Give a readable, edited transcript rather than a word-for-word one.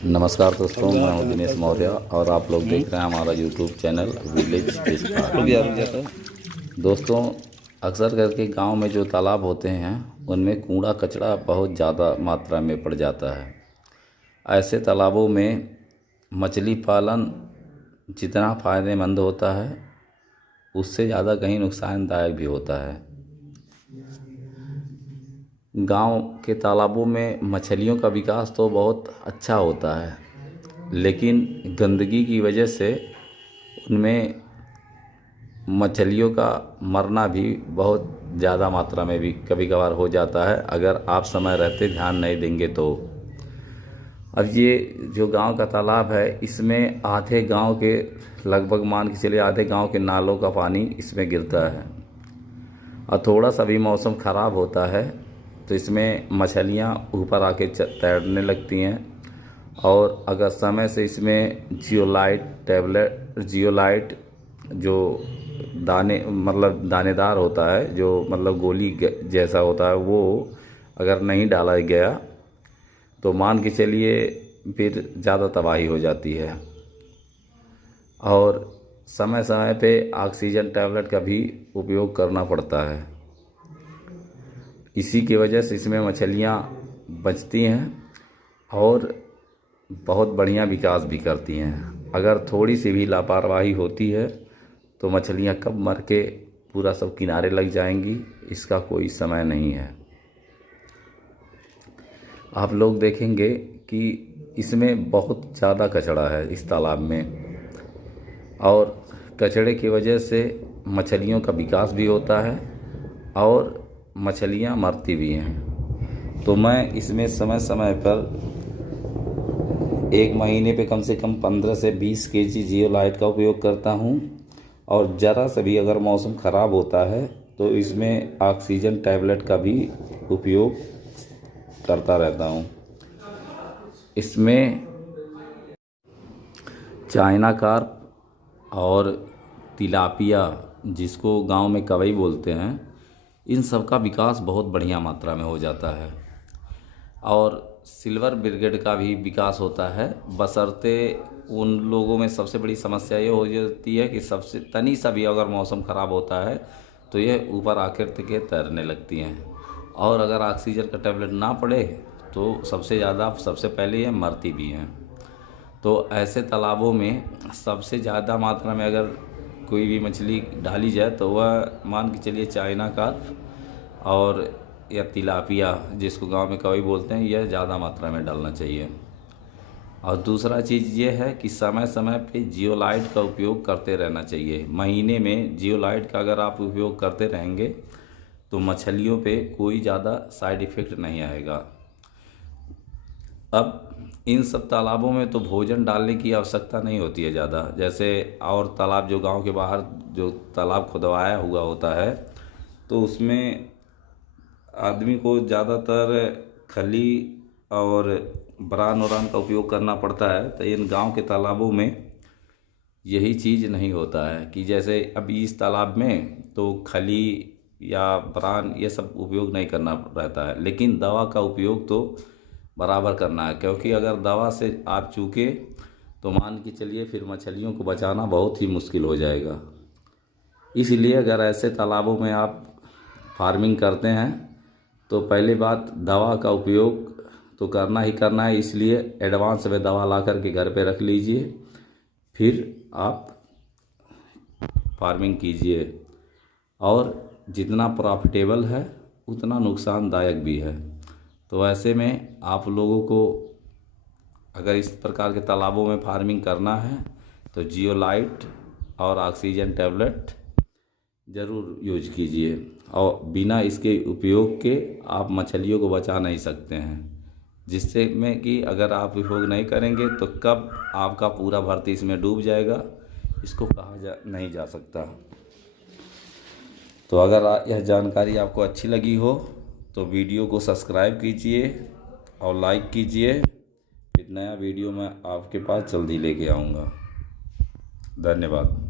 नमस्कार दोस्तों, मैं हूं दिनेश मौर्य और आप लोग देख रहे हैं हमारा YouTube channel village fish farm. दोस्तों, अक्सर करके गांव में जो तालाब होते हैं उनमें कूड़ा कचरा बहुत ज़्यादा मात्रा में पड़ जाता है। ऐसे तालाबों में मछली पालन जितना फ़ायदेमंद होता है उससे ज़्यादा कहीं नुकसानदायक भी होता है। गांव के तालाबों में मछलियों का विकास तो बहुत अच्छा होता है, लेकिन गंदगी की वजह से उनमें मछलियों का मरना भी बहुत ज़्यादा मात्रा में भी कभी कभार हो जाता है, अगर आप समय रहते ध्यान नहीं देंगे तो। अब ये जो गांव का तालाब है, इसमें आधे गांव के लगभग मान के चलिए आधे गांव के नालों का पानी इसमें गिरता है और थोड़ा सा भी मौसम ख़राब होता है तो इसमें मछलियाँ ऊपर आके तैरने लगती हैं। और अगर समय से इसमें जियोलाइट जो दानेदार होता है, जो मतलब गोली जैसा होता है, वो अगर नहीं डाला गया तो मान के चलिए फिर ज़्यादा तबाही हो जाती है। और समय समय पे ऑक्सीजन टैबलेट का भी उपयोग करना पड़ता है। इसी की वजह से इसमें मछलियाँ बचती हैं और बहुत बढ़िया विकास भी करती हैं। अगर थोड़ी सी भी लापरवाही होती है तो मछलियाँ कब मर के पूरा सब किनारे लग जाएंगी, इसका कोई समय नहीं है। आप लोग देखेंगे कि इसमें बहुत ज़्यादा कचरा है इस तालाब में, और कचरे की वजह से मछलियों का विकास भी होता है और मछलियाँ मरती भी हैं। तो मैं इसमें समय समय पर एक महीने पे कम से कम 15 से 20 केजी जियोलाइट का उपयोग करता हूँ। और ज़रा से भी अगर मौसम ख़राब होता है तो इसमें ऑक्सीजन टैबलेट का भी उपयोग करता रहता हूँ। इसमें चाइना कार्प और तिलापिया, जिसको गांव में कवई बोलते हैं, इन सब का विकास बहुत बढ़िया मात्रा में हो जाता है। और सिल्वर ब्रिगेड का भी विकास होता है, बशर्ते उन लोगों में सबसे बड़ी समस्या ये हो जाती है कि सबसे तनी सा भी अगर मौसम ख़राब होता है तो ये ऊपर आकर के तैरने लगती हैं। और अगर ऑक्सीजन का टैबलेट ना पड़े तो सबसे पहले ये मरती भी हैं। तो ऐसे तालाबों में सबसे ज़्यादा मात्रा में अगर कोई भी मछली डाली जाए तो वह मान के चलिए चाइना कार्प और या तिलापिया, जिसको गांव में कवई बोलते हैं, यह ज़्यादा मात्रा में डालना चाहिए। और दूसरा चीज़ ये है कि समय समय पे जियोलाइट का उपयोग करते रहना चाहिए। महीने में जियोलाइट का अगर आप उपयोग करते रहेंगे तो मछलियों पे कोई ज़्यादा साइड इफ़ेक्ट नहीं आएगा। अब इन सब तालाबों में तो भोजन डालने की आवश्यकता नहीं होती है ज़्यादा, जैसे और तालाब जो गांव के बाहर जो तालाब खुदवाया हुआ होता है तो उसमें आदमी को ज़्यादातर खली और बरान वरान का उपयोग करना पड़ता है। तो इन गांव के तालाबों में यही चीज़ नहीं होता है कि जैसे अभी इस तालाब में तो खली या बरान ये सब उपयोग नहीं करना रहता है, लेकिन दवा का उपयोग तो बराबर करना है, क्योंकि अगर दवा से आप चूके तो मान के चलिए फिर मछलियों को बचाना बहुत ही मुश्किल हो जाएगा। इसलिए अगर ऐसे तालाबों में आप फार्मिंग करते हैं तो पहली बात दवा का उपयोग तो करना ही करना है, इसलिए एडवांस में दवा ला कर के घर पे रख लीजिए, फिर आप फार्मिंग कीजिए। और जितना प्रॉफिटेबल है उतना नुकसानदायक भी है। तो ऐसे में आप लोगों को अगर इस प्रकार के तालाबों में फार्मिंग करना है तो जियोलाइट और ऑक्सीजन टैबलेट ज़रूर यूज कीजिए। और बिना इसके उपयोग के आप मछलियों को बचा नहीं सकते हैं, जिससे में कि अगर आप उपयोग नहीं करेंगे तो कब आपका पूरा भर्ती इसमें डूब जाएगा, इसको कहा नहीं जा सकता। तो अगर यह जानकारी आपको अच्छी लगी हो तो वीडियो को सब्सक्राइब कीजिए और लाइक कीजिए। फिर नया वीडियो मैं आपके पास जल्दी लेके आऊँगा। धन्यवाद।